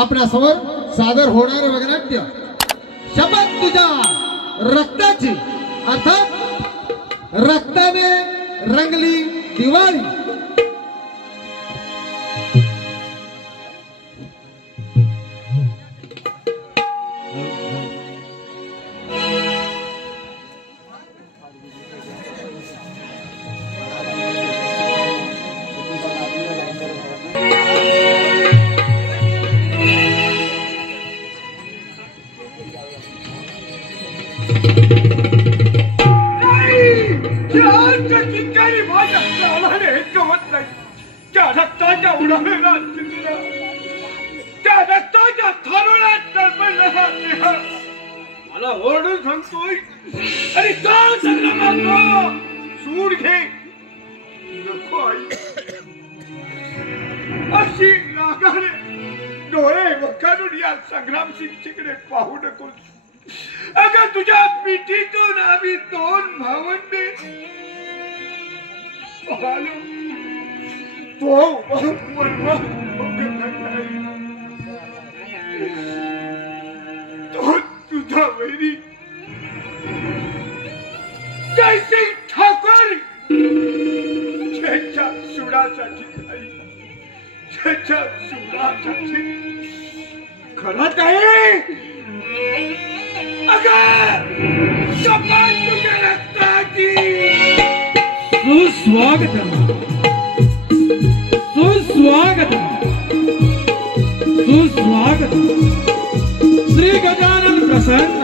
आपणासमोर सादर होणारे वगनाट्य शपथ तुझ्या रक्ताची अर्थात रक्ताने रंगली दिवाळी। मला ओरडून सांगतोय अरे का संग्रामात सूड घे नको आई अशी रागाने डोळे वखारून या संग्राम सिंगकडे पाहू नकोस। अगं तुझ्या पिठीतून आम्ही दोन भावंडे आलो तो तुझा वैरी जयसिंग ठाकूर त्याच्या सुडासाठी त्याच्या सुडासाठी खरंच आहे अगं शपथ तुझ्या रक्ताची। सुस्वागतम सुस्वागतम सुस्वागतम। श्री गजानन प्रसन्न,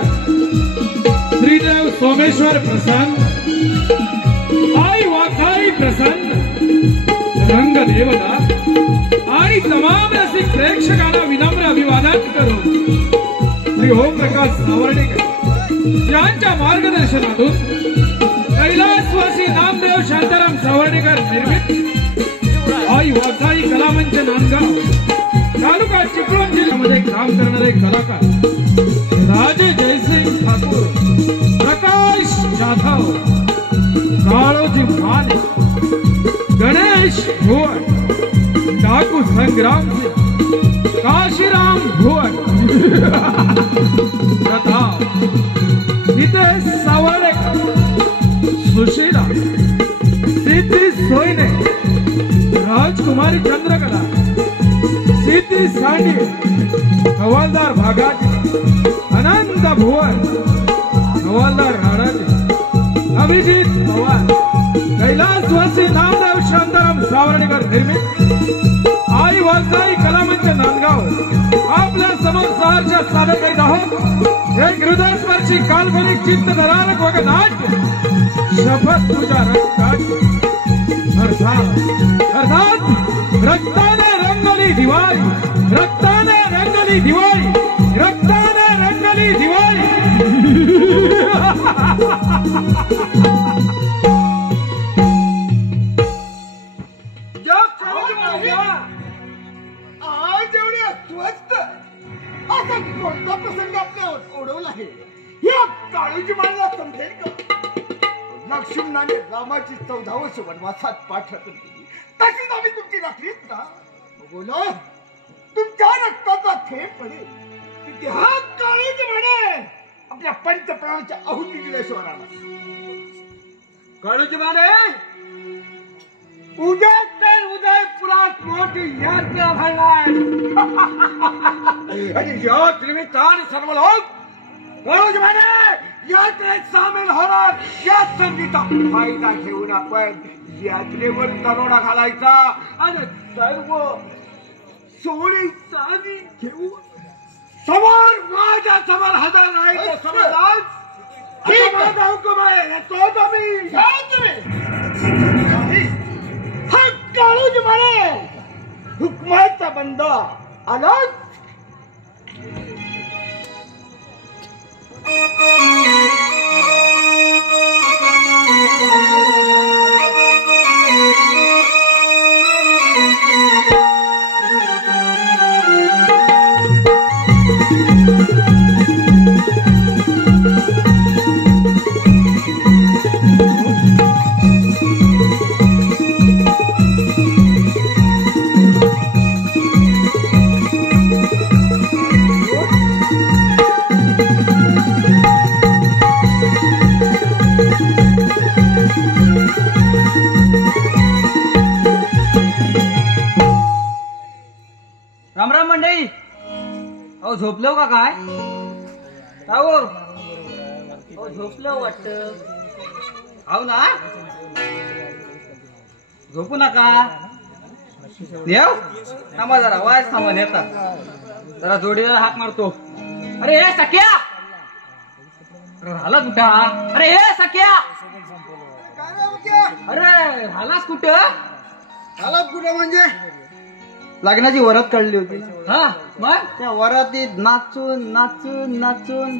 श्रीदेव सोमेश्वर प्रसन्न, आई वाघाई प्रसन्न, रंग देवता आणि तमाम रसिक प्रेक्षकांना विनम्र अभिवादन करू। श्री ओम प्रकाश सावर्णेकर यांच्या मार्गदर्शनातून कैलासवासी नामदेव शांताराम सावर्णेकर निर्मित आई वाघाई कलामंच नांदगाव तालुका चिपळूण जिल्ह्यामध्ये काम करणारे कलाकार राजे जयसिंग ठाकूर, प्रकाश जाधव, काळोजी माने, गणेश भुवन, डाकू संग्राम सिंह, काशीराम भुवन, प्रताप, हितेश सावर्णेकर, सुशीला, सिद्धी सोयने, राजकुमारी चंद्रकला, सिद्धी सांडी, हवालदार भागाजी, अनंत भुवन, हवालदार राणाजी, अभिजित पवार, कैलासवासी नामदेव शांताराम सावर्णेकर निर्मित आई वाघाई कलामंच नांदगाव आपल्या समोर सहर्ष सादर करीत आहोत एक हृदयस्पर्शी काल्पनिक चित्तधरारक वगनाट्य शपथ तुझ्या रक्ताची। अर्थात रक्ताने रंगली दिवाळी, रक्ताने रंगली दिवाळी, रक्ताने रंगली दिवाळी। आज एवढे स्वस्त असा कोणता प्रसंग आपल्यावर ओढवला आहे या काळूजी मानला समजेल का? लक्ष्मणाने रामाची 14 वर्ष वनवासात पाठराखण केली तशीच आम्ही तुमची राखलीत का? बोलो तुमच्या रक्ताचा थेंब पडेल तिथे हा काळूजी म्हणे आपल्या पंचप्राणाच्या आहुती दिल्याशिवाय आला। काळूजी माने उद्या तर उदयपुरात मोठी यात्रा भरणार आणि या त्रिमितान सर्व लोक काळूजी माने यात्रेत सामील होणार। या संधीचा फायदा घेऊन आपण यात्रेवर दरोडा घालायचा आणि सर्व सोडी चांदी घेऊन समोर माझ्या समोर हजर राहायचं समजाल। माझा हुकुम आहे तो तुम्ही काळूजी म्हणे हुकमाचा बंद आला। राम राम मंडळी. अहो झोपलो का काय? अहो झोपलो वाटत. हो ना, झोपू नका. देव थांबा जरा, वाज थांबा, नेता जरा जोडीला हात मारतो. अरे हे सख्या, राहिला कुठं? अरे हे सख्या, अरे राहिलास कुठं? आला कुठं म्हणजे लग्नाची वरात काढली होती. हा मग त्या वरातीत नाचून नाचून नाचून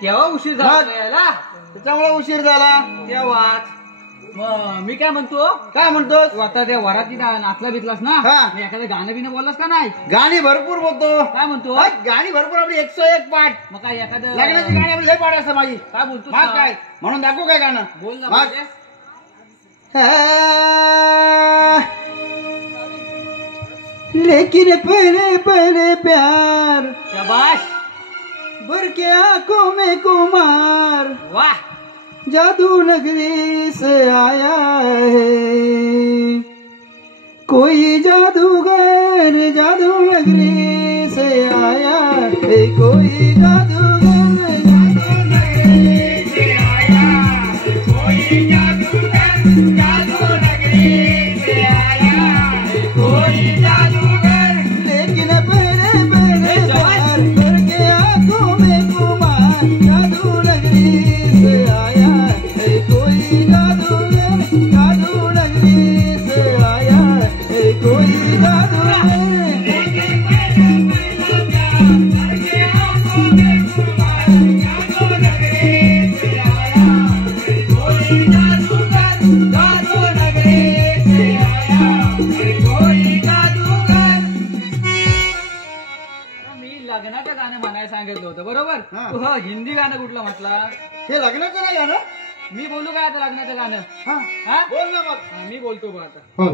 केव्हा उशीर झाला यायला? त्याच्यामुळे उशीर झाला. तेव्हाच मग मी काय म्हणतो, काय म्हणतोस? तू आता त्या वराती नाचला बितलास ना, हा. मग एखादं गाणं बिणं बोललास का नाही? गाणी भरपूर बोलतो. काय म्हणतो? हा, गाणी भरपूर आपली 101 पाठ. मग काय एखादं लग्नाची गाणी आपली लय पाठ असतं माझी. काय बोलतो? मग काय म्हणून दाखवू काय गाणं? बोल ना मग. म्हणजे. लेकिन पहले पहले प्यार शाबाश, भर के आंखों में कुमार वाह. जादू नगरी से आया है कोई जादूगर, जादू नगरी से आया है कोई जादूगर, जादू नगरी से आया है कोई जादूगर, जादू नगरी से आया है कोई जादूगर. लेकिन पहले पहले प्यार भर के आंखों में कुमार जादू नगरी से आया है कोई जादूगर, जादू नगरी से आया है कोई जादूगर. लेकिन पहले पहले प्यार भर के आंखों में कुमार जादू नगरी से आया है कोई जादूगर, जादू नगरी से आया है कोई जादूगर. मी लग्नाचं गाणं म्हणायला सांगितलं होतं बरोबर. हा. तू हो हिंदी गाणं कुठलं म्हटला? हे लग्नाचं नाही गाणं. मी बोलू काय आता लग्नाचं गाणं? हा हा? बोल ना मग. हा, मी बोलतो बघ आता. हो.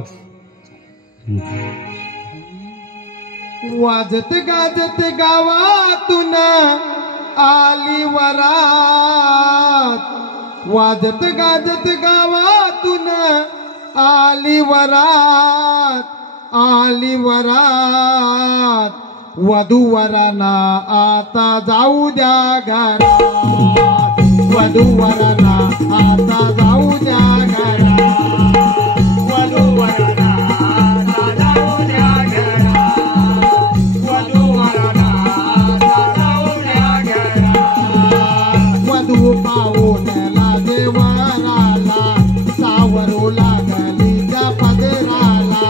वाजत गाजत गावातून आली वरात, वाजत गाजत गावातून आली वरात, आली वरात. वधूवरांना आता जाऊ द्या घरात, वधूवरांना आता जाऊ द्या घरात, वधूवरांना आता जाऊ द्या घरात, वधूवरांना आता जाऊ द्या घरात. वधू पाहून लागे वराला, सावरू लागली त्या पदराला,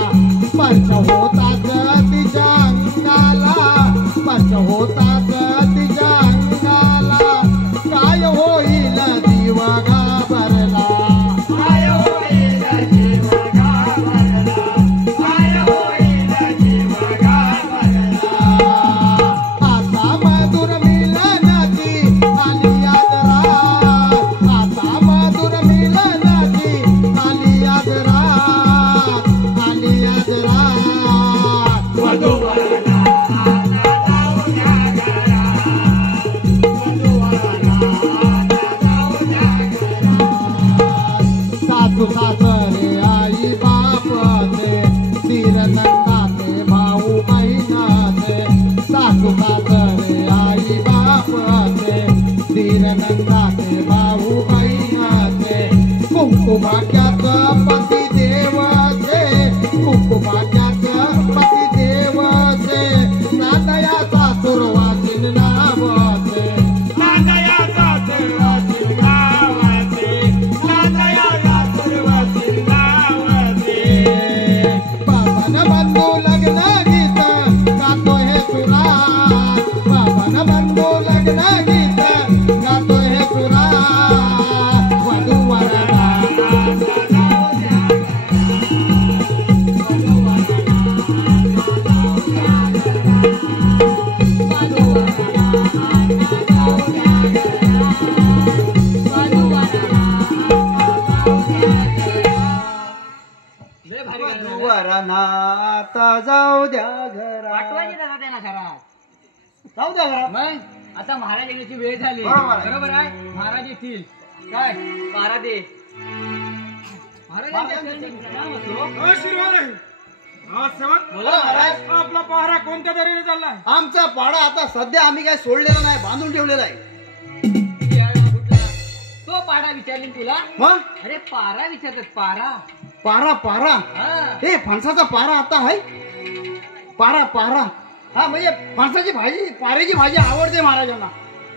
स्पर्श होतात तिच्या अंगाला, स्पर्श होतात तिच्या अंगाला. काय होईल जीव घाबरला, काय होईल जीव घाबरला, काय होईल जीव घाबरला. आता मधुर मिलनाची आली आज रात, आता मधुर मिलनाची आली आज रात, आली आज रात. वधूवरांना आता जाऊ द्या घरात, वधूवरांना आता जाऊ द्या घरात. सासू सासरे आई बापचे, दीर नंदाचे भाऊ बहिणाचे, सासू सासरे आई बापचे, दीर नंदाचे भाऊ बहिणाचे. कुंकुमाक्याचं पती देवाचे, कुंकुमाक्याचं पती देवाचे, नांदया सासुरवाचीन नावाचे. नांदयाचा सर्वाची नावाचे, नांदयाचा सर्वाची नावाचे. बाबान बंधू लग्न गीत गातो हे सुरात, बाबान बंधू लग्न गीत गातो हे सुरात. वधूवरांना आता जाऊ द्या घरात, वधूवरांना आता जाऊ द्या घरात, वधूवरांना आता जाऊ द्या घरात, वधूवरांना आता जाऊ द्या घरात. लय भारी गाणं झालं. वधूवरांना आता जाऊ द्या घरात, पाठवायचे दादा त्यांना घरात. जाऊ द्या घरात. मग आता महाराज येण्याची वेळ झाली. बरोबर आहे. बरोबर आहे. महाराज येतील. काय पारा दे. महाराजांच्या चरणी प्रणाम असो. आशीर्वाद आहे. हा सेवक बोला महाराज. आपला पहारा कोणत्या तऱ्हेने चाललाय? आमचा पाडा आता सध्या आम्ही काय सोडलेला नाही, बांधून ठेवलेला आहे. तो पाडा विचारली तुला? मग अरे पारा विचारतात, पारा. पारा पारा हे फणसाचा पारा आता आहे. पारा पारा हा म्हणजे फणसाची भाजी, पाऱ्याची भाजी आवडते महाराजांना.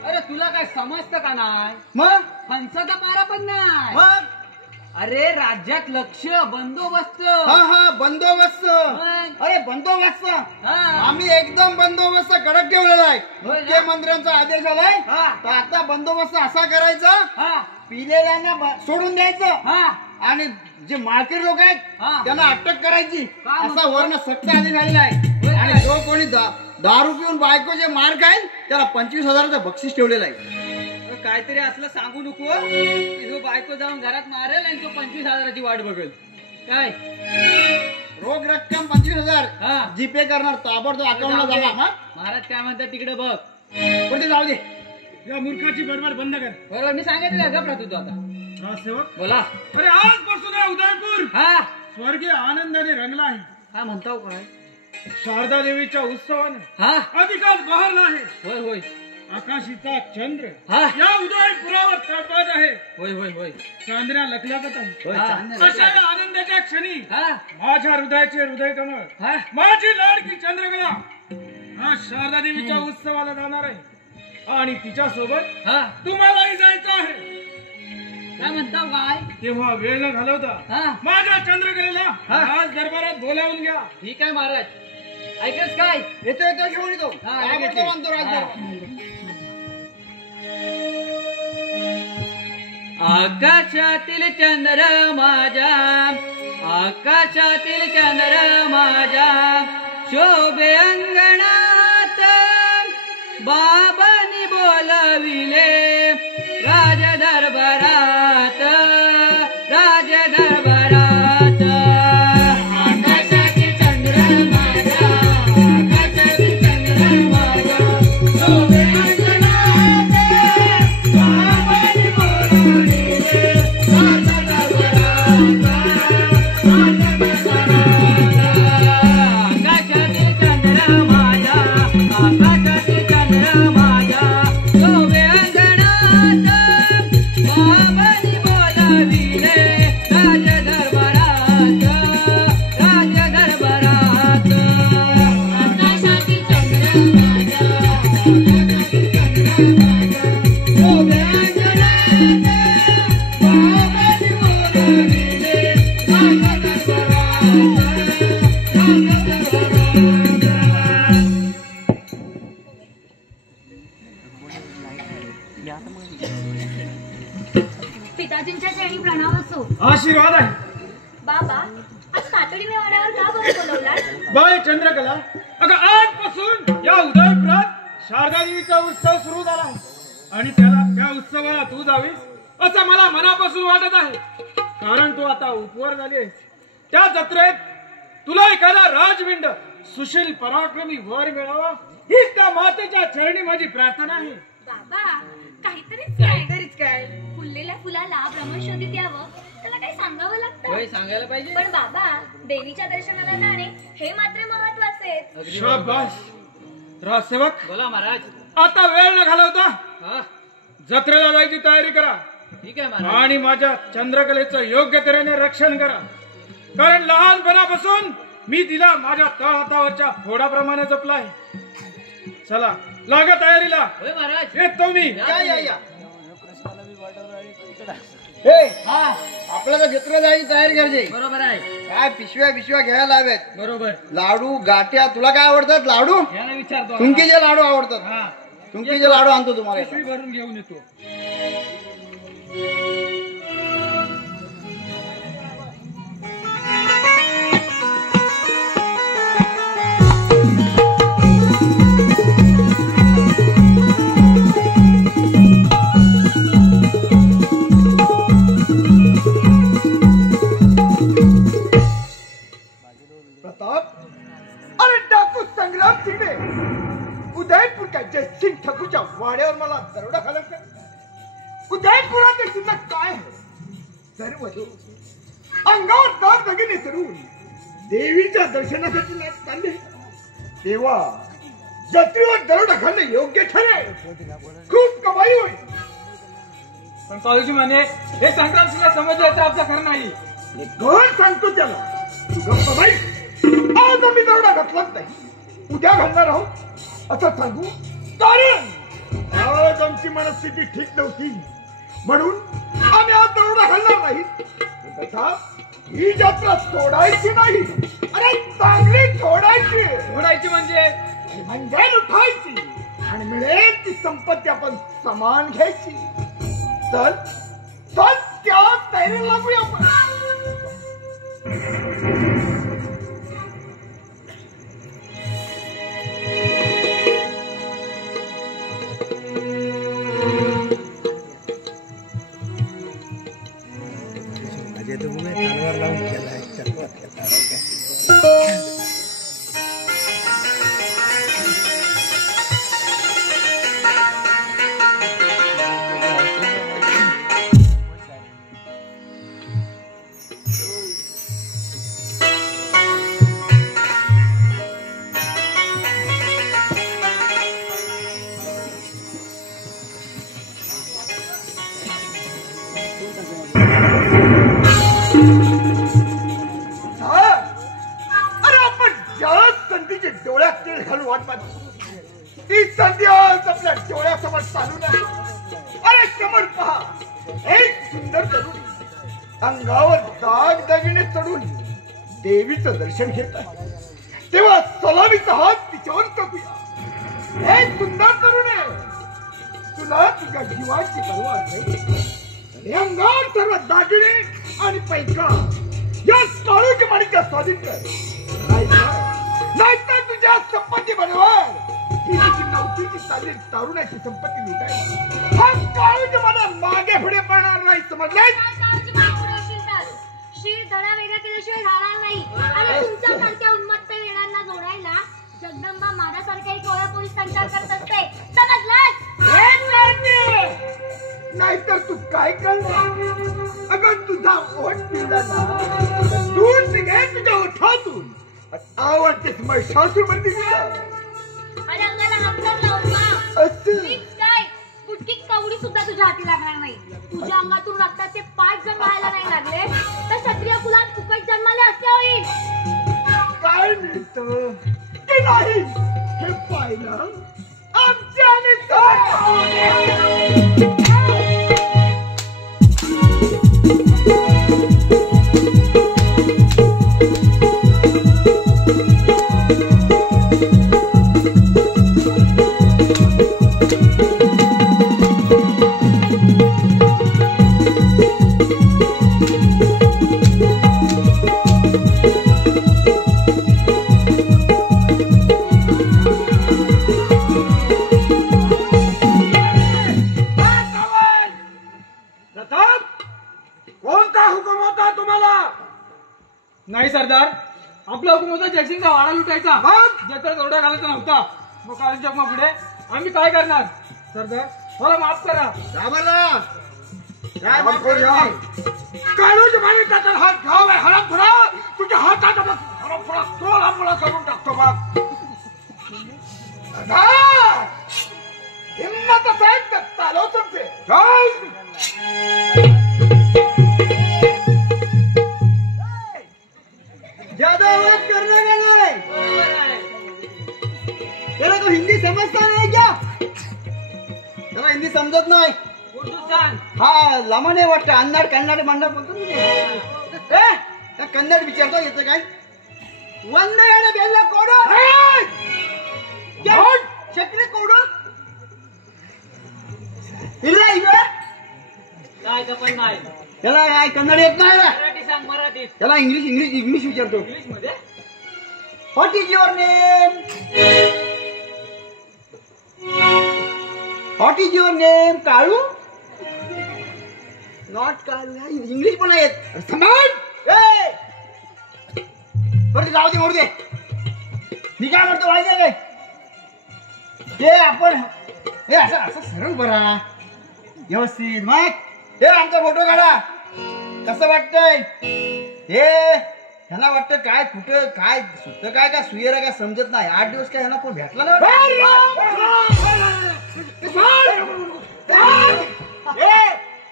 अरे तुला काय समजतं का नाही? मग फणसाचा पारा पण नाही. मग अरे राज्यात लक्ष, बंदोबस्त. हा हा बंदोबस्त. मग? अरे बंदोबस्त हा. आम्ही एकदम बंदोबस्त कडक ठेवलेला आहे. होय ना? मुख्यमंत्र्यांचा आदेश आलाय. हा. तर आता बंदोबस्त असा करायचा, हा. पिलेल्यांना सोडून द्यायचं हा. आणि जे माळकरी लोक आहेत हा. त्यांना अटक करायची. का असा म्हणतो? वर्ण सक्त आदेश आलेला आहे. होय आणि काय? जो कोणी दारू पिऊन बायको जे मार खाईल त्याला 25,000चं बक्षीस ठेवलेलं आहे. काहीतरी असलं सांगू नको की जो बायको जाऊन घरात मारेल आणि तो 25,000ची वाट बघेल. काय रोख रक्कम 25,000 हा. जीपे करणार ताबडतोब अकाउंटला जाऊ दे. जमा. हा? महाराज काय म्हणतात तिकडे बघ. पण ते जाऊ दे. या मूर्खाची बडबड बंद कर. बरोबर मी सांगितलं गप राहतो तू आता. राजसेवक, बोला. अरे आजपासून हा उदयपूर हा. स्वर्गीय आनंदाने रंगला आहे. काय म्हणताव काय? शारदा देवीच्या उत्सवाने हा. अधिकार बहरला आहे. होय होय. आकाशीचा चंद्र हा. या उदयपुरावर तळपत आहे. होय होय होय. चांदण्या लखलखत आहे. होय, हा. चांगलं अशा आहे. या आनंदाच्या क्षणी हा. माझ्या हृदयाचे हृदय कमळ, हा. माझी लाडकी चंद्रकला हा शारदा देवीच्या उत्सवाला जाणार आहे आणि तिच्या सोबत हा. तुम्हालाही जायचं आहे. काय म्हणताव काय? तेव्हा वेळ न घालवता हा. माझ्या चंद्रकलेला हा. आज दरबारात बोलावून घ्या. ठीक आहे महाराज. ऐकच काय? येतो येतो घेऊन येतो. हा, ताबडतोब आणतो राज्य. आकाशातील चंद्र माझ्या, आकाशातील चंद्र माझ्या, शोभे अंगणात बाबांनी बोलविले राज दरबारात, राज दरबारात. आकाशातील चंद्र माझ्या, आकाशातील चंद्र माझ्या, शोभे अंगणात बाबांनी बोलविले राज दरबारात, राज दरबारात. आकाशातील चंद्र माझ्या, आकाशातील चंद्र माझ्या, शोभे अंगणात बाबांनी बोलाविले राज दरबारात, राज दरबारात. आकाशातील चंद्र माझ्या, आकाशातील चंद्र माझ्या, शोभे अंगणात बाबांनी बोलाविले राज दरबारात, राज दरबारात. पिताजींच्या चरणी प्रणाम असो. आशीर्वाद आहे. बाबा आज तातडीने वाड्यावर का बरं बोलवलात? बाय चंद्रकला, अगं आजपासून या उदयपुरात शारदा देवीचा उत्सव सुरू झाला आहे आणि त्या उत्सवाला तू जावीस असं मला मनापासून वाटत आहे. कारण तू आता उपवर झाली आहे. त्या जत्रेत तुला एखादा राजविंड सुशील पराक्रमी वर मिळावा हीच त्या मातेच्या चरणी माझी प्रार्थना आहे. बाबा काहीतरीच काहीतरीच काय? फुललेल्या फुलाला ब्रह्मशोधित यावं त्याला काही सांगावं होय, लागतं. सांगायला पाहिजे. पण बाबा देवीच्या दर्शनाला जाणे हे मात्र महत्वाचे. अगदी बरोबर. शाबास राजसेवक, बोला महाराज. आता वेळ न घालवता हा. जत्रेला जायची तयारी करा ठीक आहे महाराज. आणि माझ्या चंद्रकलेचं योग्य तऱ्हेने रक्षण करा. कारण लहानपणापासून मी तिला माझ्या तळहातावरच्या फोडाप्रमाणे जपला आहे. चला लागा तयारीला. होय महाराज. येतो मी. या. हे आपल्याला जत्रा जायची तयारी करायची. बरोबर आहे. काय पिशव्या घ्यायला हव्यात. बरोबर. लाडू गाठ्या तुला काय आवडतात? लाडू याला विचारतो. तुमकीचे लाडू आवडतात. हा. तुमकीचे लाडू आणतो तुम्हाला. पिशवी भरून घेऊन येतो. प्रताप अरे डाकू संग्राम सिंगने उदयपूर का जयसिंग ठाकूरच्या वाड्यावर मला दरोडा घालायचा. उदयपुरात तिथं काय आहे? सर्व अंगावर दाग दागिने चढून देवीच्या दर्शनासाठी चालले. तेव्हा जत्रेवर दरोडा घालणं योग्य ठरेल. खूप कमाई होईल. पण काळूजी म्हणे हे संक्रांतीला समजल्याचं आपलं खरं नाही. कोण सांगतो त्याला? तू गप्प बाई. आज आम्ही दरोडा घातलाच नाही, उद्या घालणार आहोत असं सांगू? कारण आज आमची मनस्थिती ठीक नव्हती म्हणून आम्ही आज दरोडा घालणार नाही. तथा ही जत्रा सोडायची नाही. अरे चांगली सोडायची. सोडायची म्हणजे लुटायची आणि मिळेल ती संपत्ती आपण समान घ्यायची. चल चल त्या तयारी लागूया आपण. ती संधी आपल्या डोळ्यासमोर चालू नाही. अरे समोर पहा, एक सुंदर तरुणी अंगावर दागदागिने चढून देवीचं दर्शन घेत आहे. तेव्हा सलामीचा हात तिच्यावर टाकूया. एक सुंदर तरुणी, तुला तुझ्या जीवाची पर्वा नाही. अंगावर सर्व दागिने आणि पैका या काळूच्या माणिक्या स्वाधीन कर. नाहीतर तुझ्या संपत्ती बनवाल. ही तुझी नवतीची चालली तारुण्याची संपत्ती लुटायला. हा काळूच्या मला मागे पुढे पडणार नाही, समजले? शीर धडा वेगळा केल्याशिवाय राहणार नाही. आणि तुमच्यासारख्या उन्मत्त वेळांना जोडायला जगदंबा माझ्यासारख्या एक ओळख पोलीस संचार करत असते, समजलास? नाहीतर तू काय करणार? अगं तुझा ओठ पिळला ना, दूध निघे तुझ्या ओठातून. आवडतेच महिषासूर मध्ये दिला. अरे अंगाला हात लावून ना. काय कुठली कवडी सुद्धा तुझ्या हाती लागणार नाही. तुझ्या अंगातून रक्ताचे 5 जण व्हायला नाही लागले तर क्षत्रिय कुलात फुकट जन्माले असे होईल. काय मिळतं ते नाही हे पाहिलं आमच्या नाही सरदार, आपला हुकुम होता जयसिंगचा वाडा लुटायचा. जत्रा दरोडा घालायचा नव्हता. मग काळूच्या पुढे आम्ही काय करणार? सरदार मला माफ करा. काळूच्या माणिकाचा हात घाव आहे. हरामखोरा, तुझ्या हातात हरामखोरा तोडा करून टाकतो. बघ हिम्मत असेल तर चालव तुमचे. ज्यादा आवाज करने का नहीं. तेरा तो हिंदी समझता नहीं क्या? तेरा हिंदी समजत नाही. हा लांबणे वाटतं. अन्नाड कन्नड मंडळ बोलतो ना. कन्नड विचारतो येतं काय? वंदे बेल्ला कोड क्षत्रिय कोड ಇಲ್ಲ ಇವೆ काय पण नाही. त्याला काय कन्नड येत नाही. मराठी सांग. मराठी त्याला इंग्लिश विचारतो. इंग्लिश मध्ये what is your name? What is your name? Kalu? Not Kalu. English पण नाही येत. समान बरं जाऊ दे, मोडू दे. मी काय म्हणतो माहिती आहे हे आपण हे असं सरळ बरा व्यवस्थित. मग हे आमचा फोटो काढा. कसं वाटतंय? हे ह्यांना वाटतं काय कुठं काय सुद्धा काय का सुयेरा काय समजत नाही. 8 दिवस काय ह्यांना कोण भेटला नाही.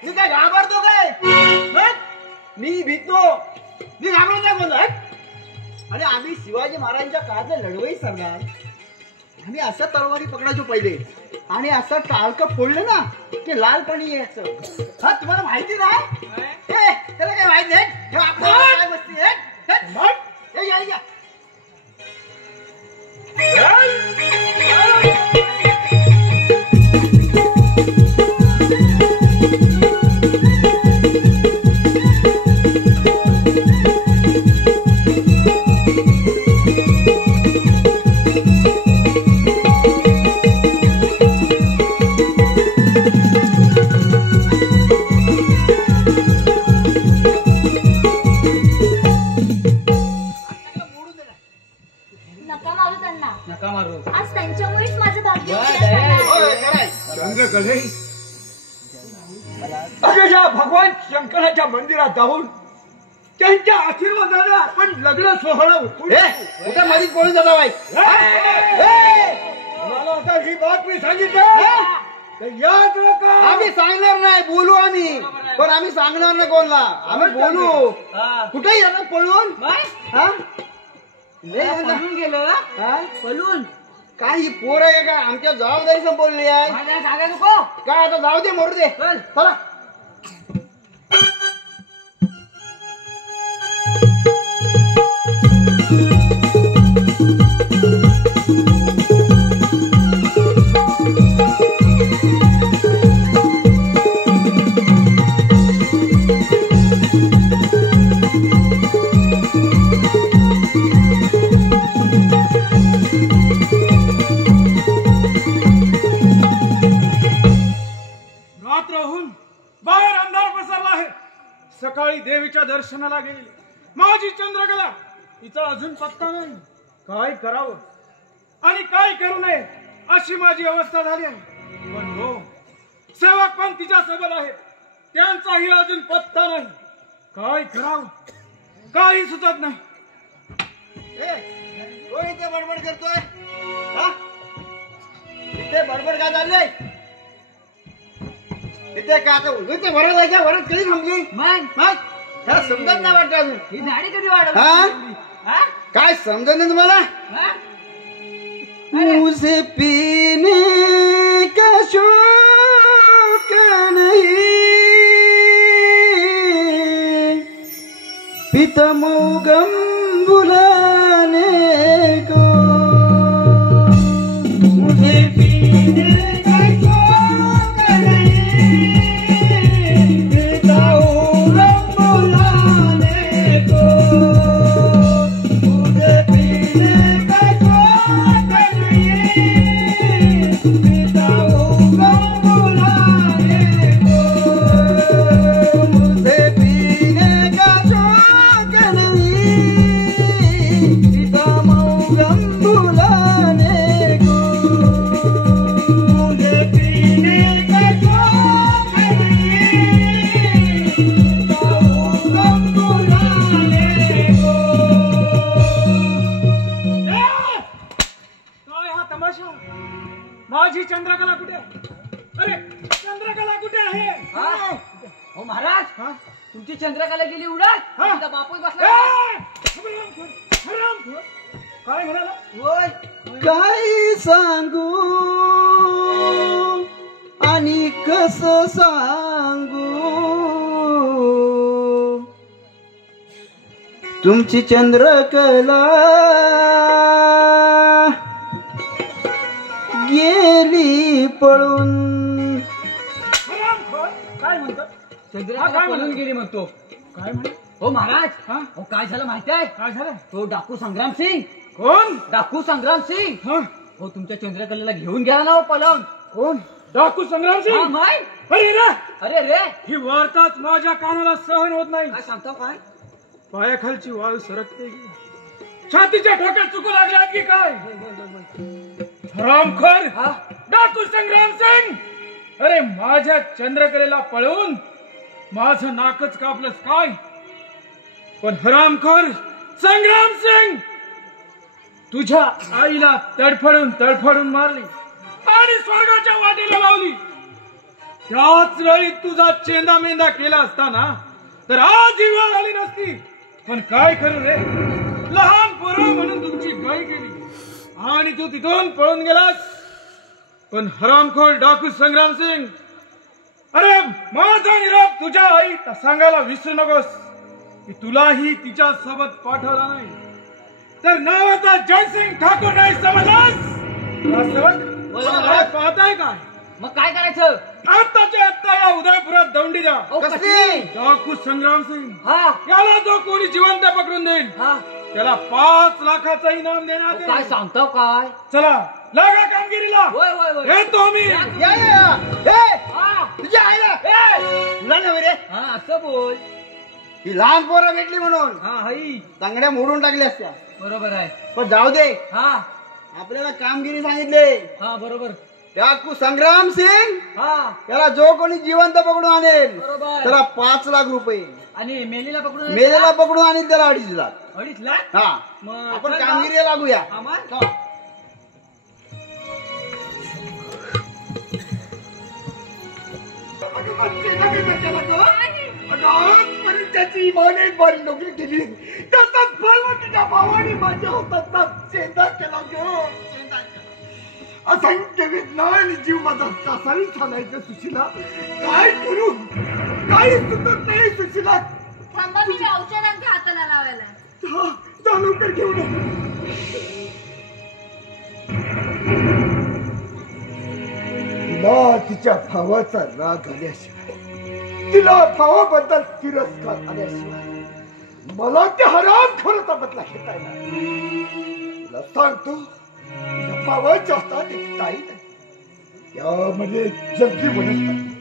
मी काय घाबरतो काय? मी भीतो, मी घाबरत नाही कोण. आणि आम्ही शिवाजी महाराजांच्या काळातले लढवई सरदार, आम्ही असं तलवारी पकडायचो पहिले आणि असं टाळकं फोडलं ना की लाल पाणी यायचं. हा तुम्हाला माहिती नाही? त्याला काय माहिती नाही. हे आपल्याला काय मस्ती आहे? हे या या. नका मारू त्यांना. नका मारू. आज त्यांच्यामुळेच माझं भाग्य चंद्रकले अक्षरशः भगवान शंकराच्या मंदिरात जाऊन त्यांच्या आशीर्वादाने आपण लग्न सोहळा कुठे मधीच पळून जाता बाई. मला आता ही बातमी सांगितलं तर याद नका. आम्ही सांगणार नाही, बोलू आम्ही, पण आम्ही सांगणार नाही कोणला. आम्ही बोलू. कुठेही येणार पळून. हा? पळून गेलो हा? पळून. काय ही पोर आहे का? आमच्या जबाबदारी संपवली आहे. माझ्या सांगा नको. काय आता जाऊ दे, मरू दे. चल. चला. बाहेर अंधार पसरला आहे. सकाळी देवीच्या दर्शनाला गेली माझी चंद्रकला, तिचा अजून पत्ता नाही. काय करावं आणि काय करू नये अशी माझी अवस्था झाली आहे. पण हो, सेवक पण तिच्या सोबत आहेत, त्यांचाही अजून पत्ता नाही. काय करावं काही सुचत नाही. कोण इथे बडबड करतोय? हा? इथे बडबड काय चाललंय? इथे का आता इथे वरात जायच्या वरात कधी थांबली? मग त्याला समजत नाही वाटत अजून. ही झाडी कधी वाढवली? हा? हा? काय समजत नाही तुम्हाला? हा? मुझे पीने का शौक नहीं, पिता मौगम बुलाने को. मुझे पीने का शौक नहीं, पिता मौगम बुलाने को. मुझे पीने का शौक नहीं, पिता मौगम बुलाने को. मुझे पीने का शौक नहीं, पिता मौगम बुलाने को. मुझे पीने का शौक नहीं, पिता मौगम बुलाने को. काय हा तमाशा? माझी चंद्रकला कुठे आहे? अरे चंद्रकला कुठे आहे? हा? हो महाराज, हा? तुमची चंद्रकला गेली उडत. हा? तुमचा बापच ए! बसला. हरामखोर, हरामखोर. काय म्हणाला? होय. काय सांगू आणि कस सांगू, तुमची चंद्रकला गेली पळून. हरामखोर. काय म्हणतात? हा, चंद्रकला काय पळून म्हणतो? गेली म्हणतो. काय म्हणे? हो महाराज, हा? हो काय झालं माहिती आहे? काय झालं? तो डाकू संग्राम सिंग, कोण? डाकू संग्राम सिंग हा? हो तुमच्या चंद्रकलेला घेऊन गेला ना हो पळून. कोण? डाकू संग्राम हा, सिंग? माय. अरे रे, अरे रे, ही वार्ताच माझ्या कानाला सहन होत नाही. काय सांगतो काय? पायाखालची वाळू सरकते, छातीच्या ठोक्यात चुकू लागल्यात की काय? हरामखोर, हा? डाकू संग्राम सिंग, अरे माझ्या चंद्रकलेला पळवून माझं नाकच कापलंस काय? पण हरामखोर, संग्राम सिंग तुझ्या आईला तडफडून मारली आणि स्वर्गाच्या वाटेला लावली. त्याच वेळी तुझा चेंदा मेंदा केला असताना तर आज ही वेळ आली नसती. पण काय करू रे, लहान पोरं म्हणून तुमची गाय गेली आणि तू तिथून पळून गेलास. पण हरामखोर डाकू संग्राम सिंग, अरे माझा निरोप तुझ्या आई सांगायला विसरू नकोस की तुलाही तिच्या सोबत पाठवला नाही तर नावाचा जयसिंग ठाकूर नाही समजलास. पाहताय काय, मग काय करायचं? आत्ताच्या आत्ता या उदयपुरात दौंडी द्या. कसली? डाकू संग्राम सिंग हा याला जो कोणी जिवंत पकडून देईल हा त्याला 5 लाखाचं इनाम देण्यात काय येईल. सांगतो काय? चला लागा कामगिरीला. होय होय होय येतो मी. या हा तुझ्या आईला ए! तुला नव्हे रे, हा असं बोल. ही लहान पोरं भेटली म्हणून हा हाई तांगड्या मोडून टाकल्या असत्या. बरोबर आहे. पण जाऊ दे, हा आपल्याला कामगिरी सांगितले. हा बरोबर. डाकू संग्राम सिंग हा याला जो कोणी जिवंत पकडून आणेल बरोबर. त्याला 5 लाख रुपये, आणि मेलीला पकडून मेलेला पकडून आणेल त्याला 2.5 लाख. 2.5 लाख. हा मग आपण चल कामगिरीला लागूया. बा. आम्हा? हा. त्याची इमान एक बारी नोकरी केली, त्याचाच फळ तिच्या भावाने माझ्या हातात चेंदा केला ग. असंख्य वेदना आणि जीव माझा कासावी चालायचं. सुशीला काय करू, काही सुचत नाही. सुशीला थांबा, मी औषधांच्या हाताला लावायला. जा लवकर घेऊन ये. तिला तिच्या भावाचा राग आल्याशिवाय, तिला भावाबद्दल तिरस्कार आल्याशिवाय मला त्या हरामखोराचा बदला घेता येणार. तुला सांगतो, तुझ्या भावाच्या हातात एक ताई नाही, त्यामध्ये जंगी वनस्पती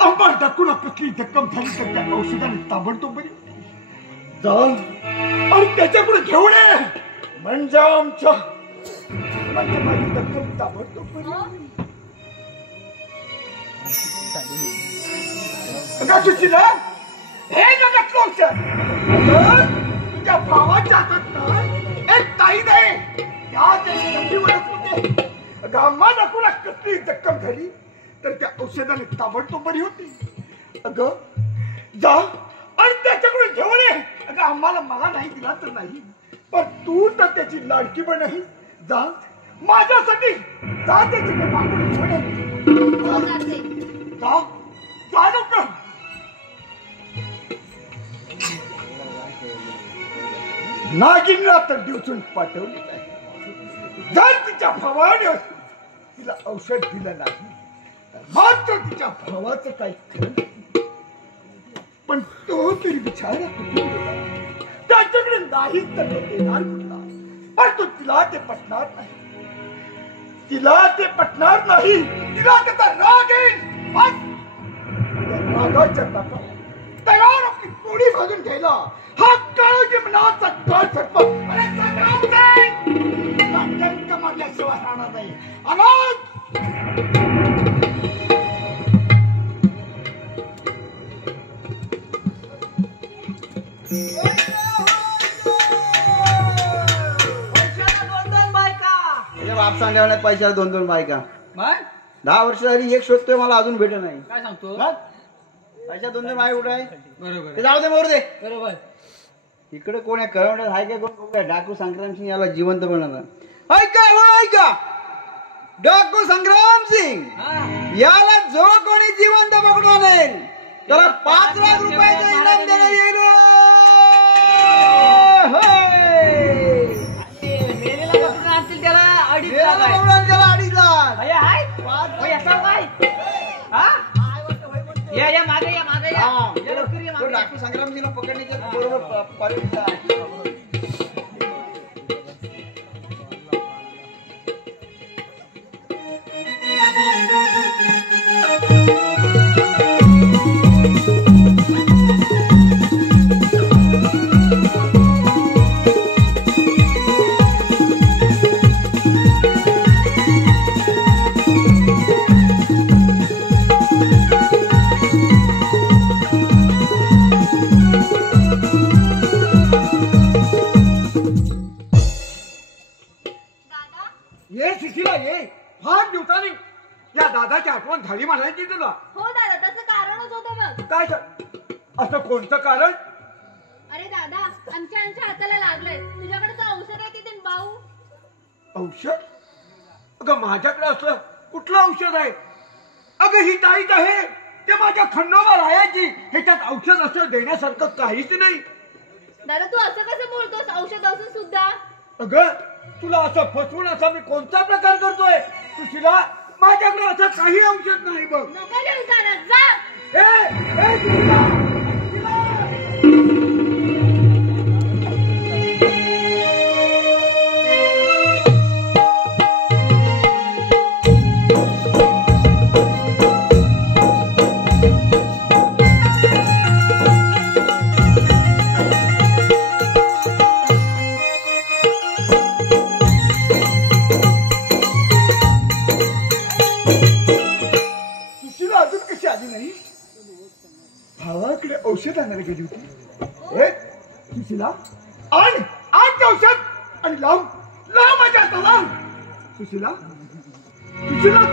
आंबा टाकून कसली जखम झाली तर त्या औषधाने ताबडतोब बरी होते. जा आणि त्याच्याकडे घेऊन ये, म्हणजे आमच्या माझी जखम ताबडतोब बरी होईल. सुशीला, हे जगत औषध तुझ्या भावाच्या हातात एक ताई नाही, आम्हाला कुणा कसली जखम झाली तर त्या औषधाने ताबडतोब बरी होती. अगं जा आणि त्याच्याकडून घेऊन ये. अगं आम्हाला मला नाही दिला तर नाही, पण तू तर त्याची लाडकी पण नाही. जा माझ्यासाठी, जा त्याची मागून घेऊन ये. जा जा लवकर. नागिनला तर दिवसून पाठवली नाही. जर तिच्या भावाने तिला औषध दिलं नाही मात्र तिच्या भावाचं काही खरं नाही. पण तो तरी बिचारा कुठून गेला, त्याच्याकडे नाहीच तर देणार कुठला. पण तो तिला ते पटणार नाही, तिला ते पटणार नाही. तिला त्याचा राग येईल. रागाच्या तापाला तयार आपली पोळी भाजून घ्यायला हा काळोजी मनाचा काळ झटपट. अरे संग्राम सिंग, टंक मारल्याशिवाय राहणार नाही. अनाथ बाप सांगण्यात पैशाला 2-2 बायका. मग 10 वर्ष झाली एक शोधतोय, मला अजून भेट नाही. काय सांगतो? पैशा 2-2 बाय कुठे आहे? बरोबर ते जाऊ दे, मोर दे. बरोबर. इकडे कोण आहे कळवण्यात आहे का? कोण बघूया. डाकू संग्राम सिंग याला जिवंत बनवणार. ऐका हो, ऐका, डाकू संग्राम सिंग हा याला जो कोणी जिवंत पकडून आणेल त्याला 5 लाख रुपयाचं इनाम देण्यात येईल. मेलेला पकडून आणतील त्याला 2.5 लाख आहे. त्याला 2.5 लाख. अय्या, हाय? होय, असं काय? हा? या मागे या मागे या. हा. या लवकर या तो मागे या. डाकू संग्राम सिंगला पकडण्याच्या बरोबर क्वालिटीचा. ये सुशीला ये, फार दिवसांनी या दादाची आठवण झाली म्हणायची तुला. हो दादा, तसं कारणच होतं मग. काय असं कोणतं कारण? अरे दादा, आमच्या हाताला लागलंय. तुझ्याकडे तर औषध आहे तिथे भाऊ. औषध? अगं माझ्याकडे असलं कुठलं औषध आहे? अगं ही ताईच आहे, ते माझ्या खंडोबा राहायची. ह्याच्यात औषध असं देण्यासारखं काहीच नाही. दादा तू असं कसं बोलतोस, औषध असून सुद्धा? अगं तुला असं फसवून असा मी कोणता प्रकार करतोय? सुशीला, माझ्याकडे असं काही औषध नाही बघ. नको देऊ दादा, जा. ए सुशीला, भावाकडे औषध आणायला गेली होती. ए सुशीला, आण औषध आणि लाव माझ्या हाताला. सुशीला,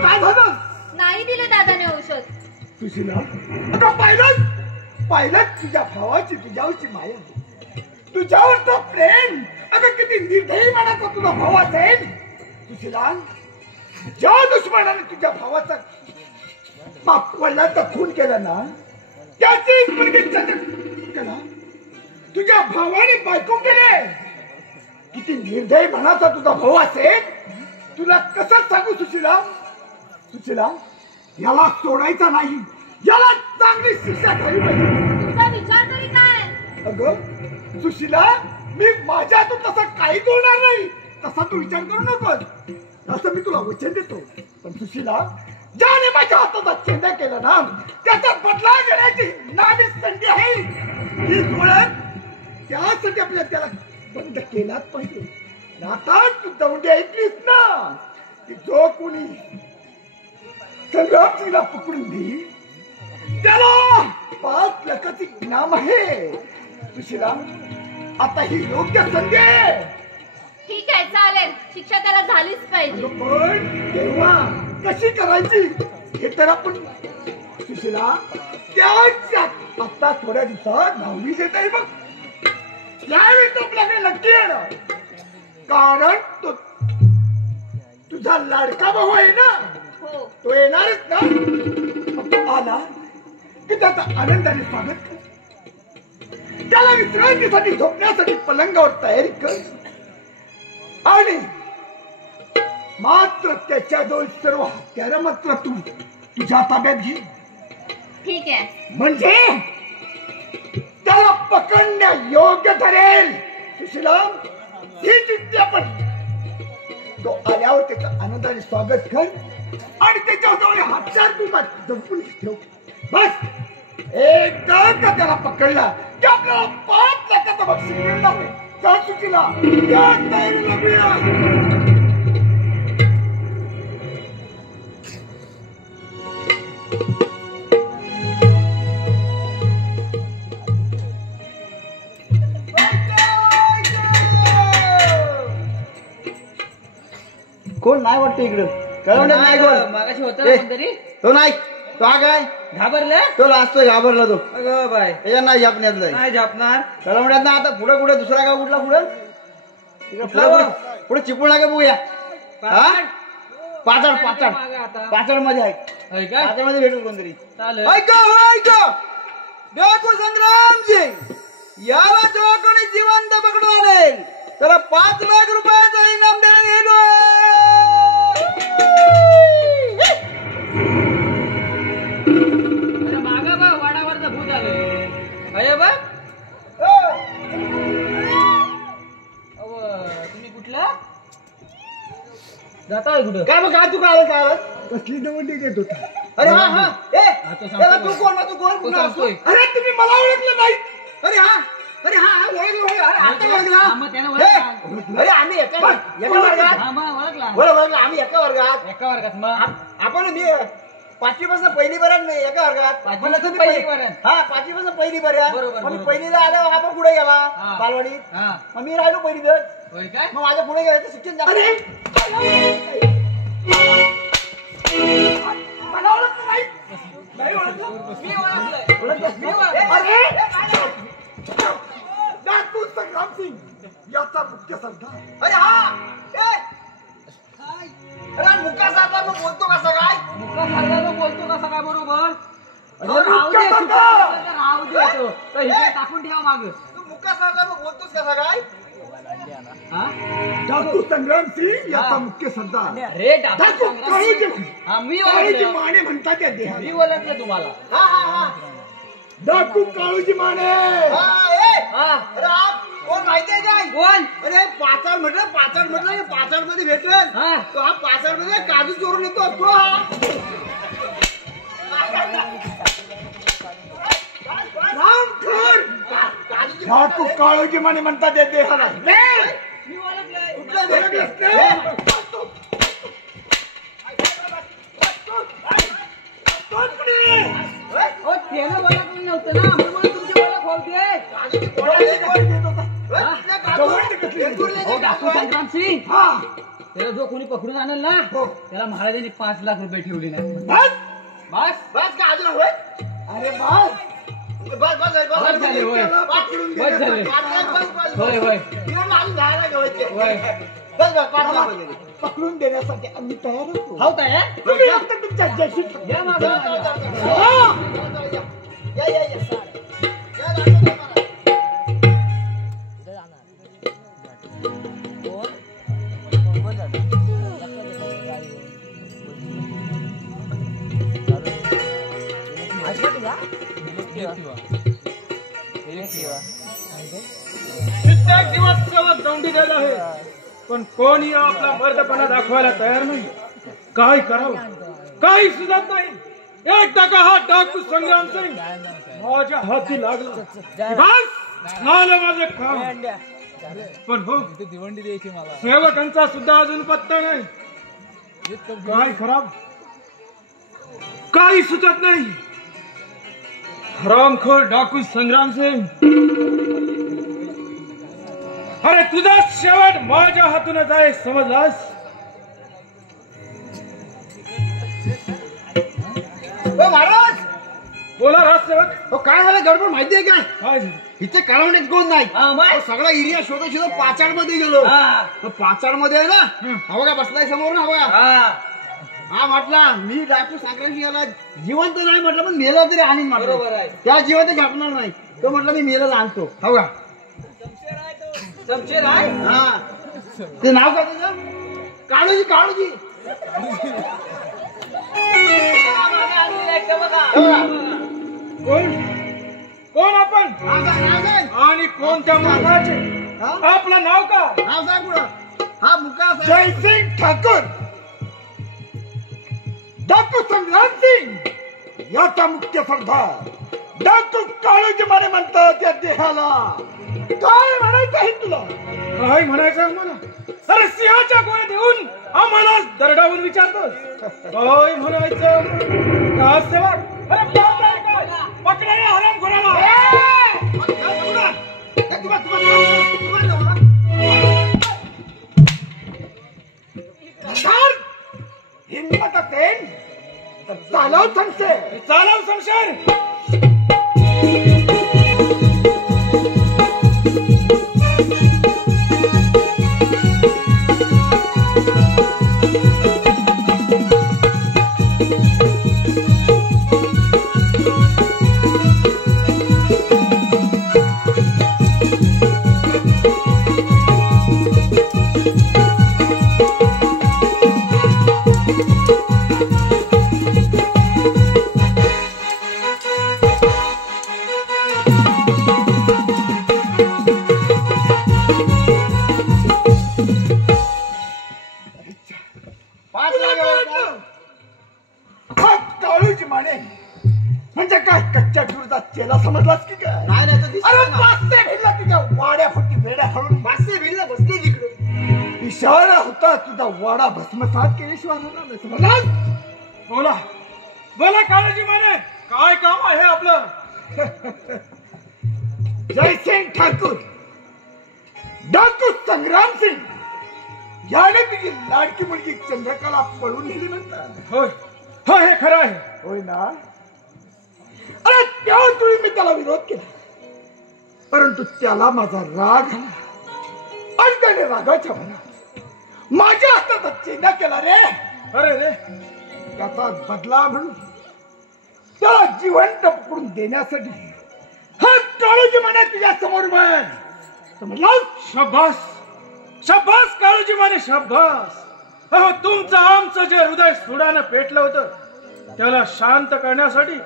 काय झालं? नाही दिलं दादाने औषध. सुशीला, आता पाहिलं तुझ्या भावाची तुझ्यावरची माया, तुझ्यावरचं प्रेम. अगं किती निर्दयी मनाचा तुझा भाव असेल. सुशीला, ज्या दुश्मनाने तुझ्या भावाचा वडिलांचा खून केला ना, त्याचीच मुलगी केला. तुझ्या भावाने बायको केले. किती निर्दयी मनाचा तुझा भाऊ असेल. तुला कसं सांगू सुशीला? याला सोडायचा नाही, याला चांगली शिक्षा झाली पाहिजे. तुझा विचार तरी काय? अगं सुशीला, मी माझ्यातून तसं काहीच होणार नाही. तसा तू विचार करू नकोस, असं मी तुला वचन देतो. पण सुशीला, ज्याने माझ्या हाताचा चेंडा केला ना, त्याचा बदला घेण्याची नामी संधी आहे. ही ओळख त्यासाठी आपल्याला त्याला बंद केलाच पाहिजे. आता तू दौंडी ऐकलीस ना, की जो कोणी संग्रामसिंगला पकडून देईल त्याला 5 लाखाची इनाम आहे. सुशीला, आता ही योग्य संधी आहे. ठीक आहे, चालेल. शिक्षा त्याला झालीच पाहिजे. पण तेव्हा कशी करायची हे तर आपण सुशीला त्याच्या आता थोड्या दिवसात 9वी देता येईल बघ. त्यावेळी तो आपल्याकडे नक्की येणार, कारण तो तुझा लाडका भाऊ आहे ना. हो. तो येणारच ना. तो आला की त्याचा आनंदाने स्वागत कर. त्याला विश्रांतीसाठी झोपण्यासाठी पलंगावर तयारी कर. आणि मात्र त्याच्याजवळ सर्व हत्यारं मात्र तू तुझ्या ताब्यात घे. ठीक आहे. म्हणजे त्याला पकडण्या योग्य ठरेल. सुशीला, ही चिठ्ठी आपण तो आल्यावर त्याचं आनंदाने स्वागत कर आणि त्याच्याजवळ हत्यार तू जपून ठेव. बस एकदा का त्याला पकडला की आपल्याला 5 लाखाचा बक्षीस मिळणार आहे. का सुशीला, त्या तयारी लागूया. कोण नाही वाटतं इकडं? कळवण्यात नाही कोण. मागाशी होता ए, कोणतरी. तो नाही. तो हा काय घाबरले? तो लाजतोय, घाबरला तो. अगं बाय, त्याच्या नाही झापण्यातलं नाही झापणार. कळवण्यात ना. आता पुढे कुठे दुसरा गाव कुठला पुढे पुढे चिपळूण लागे बघूया. पाचड मध्ये आहे. पाचड मध्ये भेटू कोणतरी. चालेल. देखो संग्राम सिंग, याला जेव्हा कोणी जिवंत पकडून आणेल त्याला 5 लाख रुपयाचा इनाम देण्यात येईल. अरे मागा बा, वाडावरचा भूत आलोय. अरे बा, तुम्ही कुठला जाताय? कुठं काय मग? काय तू काय कसली दवंडी देत होता? अरे हा हा. तो सांगतो. तू कोण? तू कोण? तो सांगतोय. अरे तुम्ही मला ओळखलं नाही? अरे हा. अरे हा, ओळखलं. आता ओळखला. हा, मग त्यानं ओळखला. अरे आम्ही एका वर्गात. हा, मग ओळखला. ओळखलं. आम्ही एका वर्गात. एका वर्गात. मग आपण मी 5वीपासून पहिली बऱ्यात नाही एका वर्गात. पाचवीपासून तुम्ही पहिली बऱ्यात. हा 5वीपासून पहिली बऱ्यात. बरोबर, मग मी बरोबर. पहिलीला आल्यावर हा पण पुढे गेला हा. बालवाडीत. हा. मग मी राहिलो पहिलीतच. होय काय मग माझ्या पुढे गेलं तर शिक्षण झालं. मला ओळखलं नाही. नाही ओळखलं. मी ओळखलंय. ओळखलं. मी ओळखलंय. अरे डाकू संग्रामसिंग याचा मुख्य सरदार. अरे हा अरे मुक्का साधला मग बोलतो कसा काय? मुक्का सारखा बोलतो कसा काय बरोबर अरे राहू दे मुक्का सारखा. राहू दे तो. तर इकडे टाकून ठेवा माग तू मुक्का साधला मग बोलतोस कसा काय? डाकू संग्रामसिंग याचा मुख्य सरदार. अरे डाकू काळूजी हा मी काळूजी ओळखलं माने म्हणतात त्या देहाला. मी ओळखलं तुम्हाला हा हा हा डाकू काळूजी माने. हा हा अरे हा कोण माहितीये काय? कोण अरे पाचाड म्हटलं की पाचाड मध्ये भेटेल. हा. तो हा पाचाड मध्ये काजू चोरून येतो तो हा. रामखोर काजूची डाकू काळूजी माने म्हणतात त्या देहाला. मी ओळखलंय कुठलं भेटलं? हो त्यानं ओळखलं नव्हतं ना म्हणून तुमची ओळख होते काजूची पोळ्या देत होता. कुठल्या काजू? वेंगुर्ल्याचे हो काजू डाकू आहे. संग्राम सिंग हा त्याला जो कोणी पकडून आणल ना त्याला महाराजांनी 5 लाख रुपये ठेवले नाही बस. बस बस का अजून होय? अरे बस बस बस झाले होय त्याला पकडून बस झाले बस होय होय तिला अजून जायला घ्यायचे. होय बस बस 5 लाख वगैरे. पकडून देण्यासाठी आम्ही तयार होतो. हो काय तुम्ही फक्त तुमच्या जशी या मागं जाऊ, जाऊ, माझ्या. जाऊ, जाऊ. या, या, या. या, दाखव ना मला. कित्येक दिवस सोबत दौंडी द्यायला आहे पण कोणी आपला मर्दपणा दाखवायला तयार नाही. काय करावं काही सुचत नाही. एकदा का हा डाकू संग्राम सिंग माझ्या हाती लागला बस झालं माझं काम. पण हो सेवकांचा सुद्धा अजून पत्ता नाही. काय खराब काही सुचत नाही. हरामखोर डाकू संग्राम सिंग अरे तुझा शेवट माझ्या हातूनच आहे समजलास. ओ महाराज बोला राजसेवक हो काय झालं गडबड माहितीये काय? काय झालं? इथे कळवण्यात कोण नाही. हा, मग? अहो, सगळा एरिया शोधत शोधत पाचाड मध्ये गेलो. हा. पाचाड मध्ये आहे ना हा बघा बसलाय समोर ना बघा. हा. हा म्हटला मी डाकू संक्रांती याला जिवंत नाही म्हटलं पण मेला तरी आणीन म्हटलं. बरोबर आहे. त्या जिवंत झापणार नाही तो म्हटलं मी मेला आणतो. हो का शमशेर आहे हा ते नाव काय तुझं? काळूजी काळूजी. बघा. हो का? कोण कोण आपण नाव काय नाव काय? आणि कोणत्या मुलाचे हा? आपलं नाव काय? नाव सांग पुढं. हा मुका जयसिंग ठाकूर डाकू संग्राम सिंग याचा मुख्य सरदार. डाकू काळूजी माने म्हणतात या देहाला. काय म्हणायचं आहे तुला? काय म्हणायचं आम्हाला? अरे सिंहाच्या गोळ्या देऊन आम्हाला दरडावून विचारतोस काय म्हणायचं? राजसेवक अरे बाप रे काय पकडा या हरामखोराला. हिंमत असेल तर चालव संशय. चालव शमशेर. काळूजी माने म्हणजे काय कच्च्या टूरचा चेला समजलास की काय? नाही नाही तर दिसतंय अरे ना. पाचशे भिडला तुझ्या वाड्या फुटी वेड्या हळून. पाचशे भिडला बसले तिकडे. इशारा होता तुझा वाडा भस्मसात केल्याशिवाय राहणार नाही समजलास? बोला बोला काळजी माने, काय काम आहे आपलं? जयसिंग ठाकूर, डाकू संग्राम सिंग याने तुझी लाडकी मुलगी चंद्रकला पळून नेली म्हणतात. होय होय, हे खरं आहे. होय ना? अरे त्यावेळी मी त्याला विरोध केला, परंतु त्याला माझा राग आला आणि त्याने रागाच्या भरात माझ्या हातात चेंडा केला रे. अरे रे, त्याचा बदला म्हणून त्याला जिवंत पकडून देण्यासाठी हा काळूजी म्हणा तुझ्या समोर म्हणला. शाबास शाबास काळूजी माने, शाबास. अहो, तुमचं आमचं जे हृदय सुडानं पेटलं होतं त्याला शांत करण्यासाठी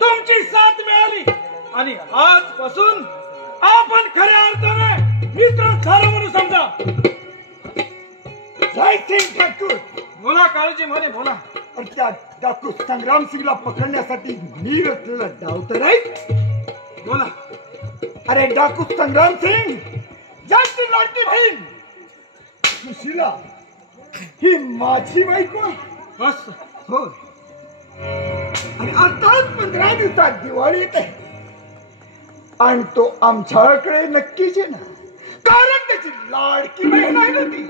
तुमची साथ मिळाली आणि आजपासून आपण खऱ्या अर्थाने मित्र झालो म्हणून समजा. जयसिंग ठाकूर, बोला काळजी माने, बोला. आणि त्या डाकू संग्राम सिंगला पकडण्यासाठी मी रचलेला डाव तर आहे. बोला. अरे डाकू संग्राम सिंग, जास्त लाडकी बहीण सुशीला ही माझी बायको आहे. बस. हो, आणि आताच 15 दिवसात दिवाळी येत आहे आणि तो आमच्याकडे नक्कीच आहे ना, कारण त्याची लाडकी बहीण आहे ना ती.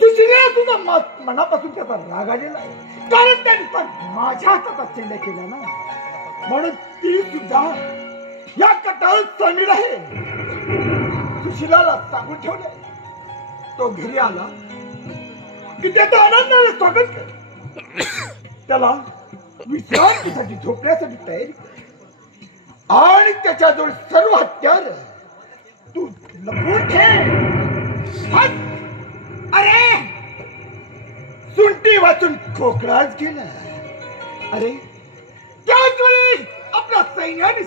सुशीला सुद्धा मनापासून त्याचा राग आलेला आहे, कारण त्याने माझ्या हातात चेंडा केला ना, म्हणून ती सुद्धा या कटाळात सामील आहे. सुशीलाला सांगून ठेवले, तो घरी आला की त्याचा आनंदाने स्वागत केलं, त्याला विश्रांतीसाठी झोपण्यासाठी तयारी केली आणि त्याच्याजवळ सर्व हत्यार तू लपवून ठेव. अरे सुंटी वाचून खोकलाच गेला. अरे त्याच वेळी आपल्या सैन्याने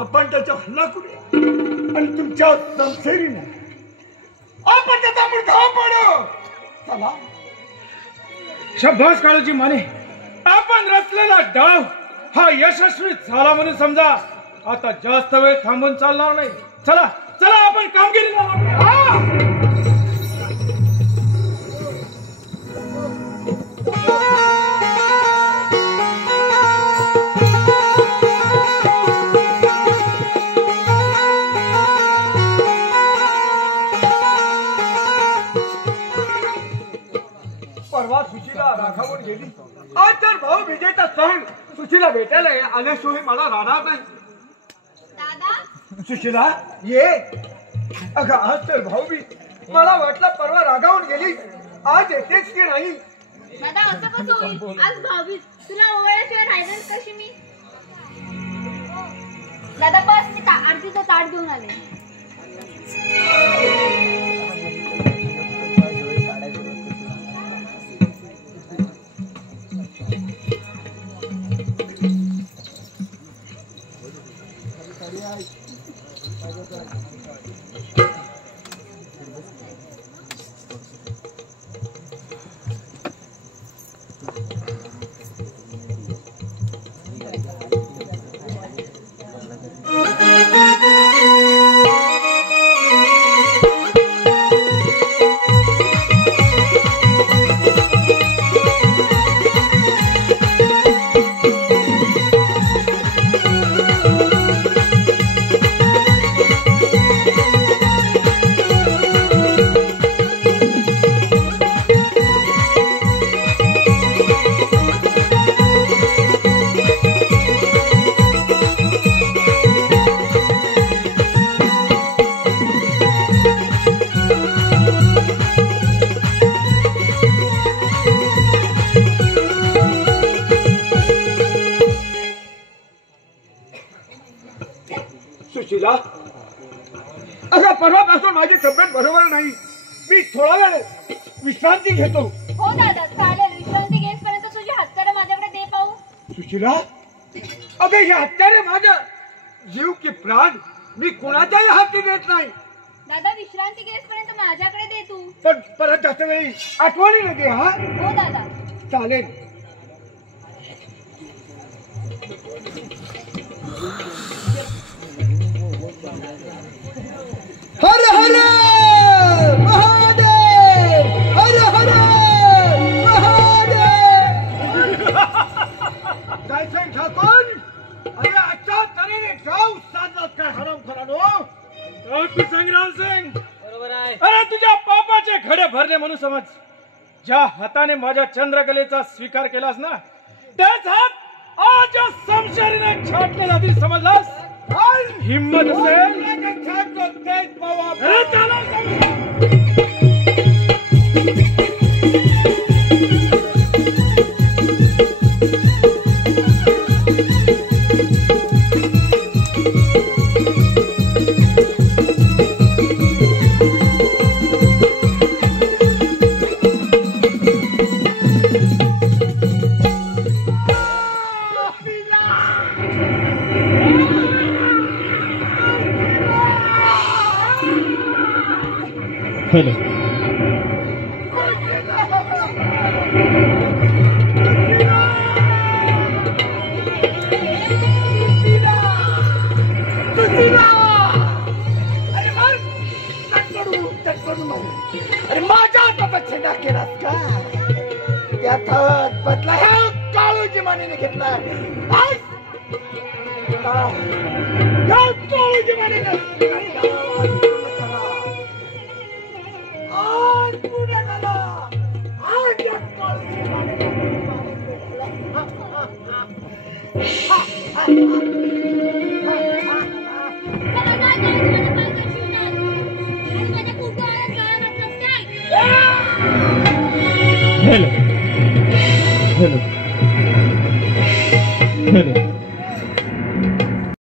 आपण त्याच्या हल्ला करूया आणि तुमच्या समसेरीने आपण त्याचा मुर्दा पाडू. चला. शाबास काळजी माने, आपण रचलेला डाव हा यशस्वी झाला म्हणून समजा. आता जास्त वेळ थांबून चालणार नाही. चला चला, आपण कामगिरीला लागूया. परवा सुशीला राखावर गेली, आज तर भाऊ विजयचा सण सुशीला भेटायला आल्याशिवाय मला राहणार नाही. दादा, सुशीला ये. अगं आज तर भाऊ बी, मला वाटलं परवा रागावून गेली, आज येतेच की नाही. दादा असं कसं होईल? आज भाऊबीज, तुला ओवाळल्याशिवाय राहायचं कशी मी? दादा बस, मी आरतीचं ताट घेऊन आले. सुशीला, अगं परवापासून माझी तब्येत बरोबर नाही, मी थोडा वेळ विश्रांती घेतो. हो दादा चालेल, विश्रांती घेईपर्यंत तुझी हत्यारं माझ्याकडे दे पाहू. सुशीला, अगं हे हत्यारे माझं जीव की प्राण मी कुणाच्याही हाती देत नाही. दादा विश्रांती घेईपर्यंत माझ्याकडे दे तू. पण परत जास्त वेळी आठवणी लगे. हा हो दादा. चालेल. हर हर महादेव, हर हर महादेव. पापाचे खडे भरले म्हणून समज. ज्या हाताने माझ्या चंद्रकलेचा स्वीकार केलास ना, तेच हात आज या समशेरीने छाटले जातील, समजलास? हिम्मत असेल अरे चला समशेर. हॅलो. अरे माझ्या हाताचा छेडा केलास का? त्यात बदला ह्या काळूजी मानेने घेतला. काळूजी मानेने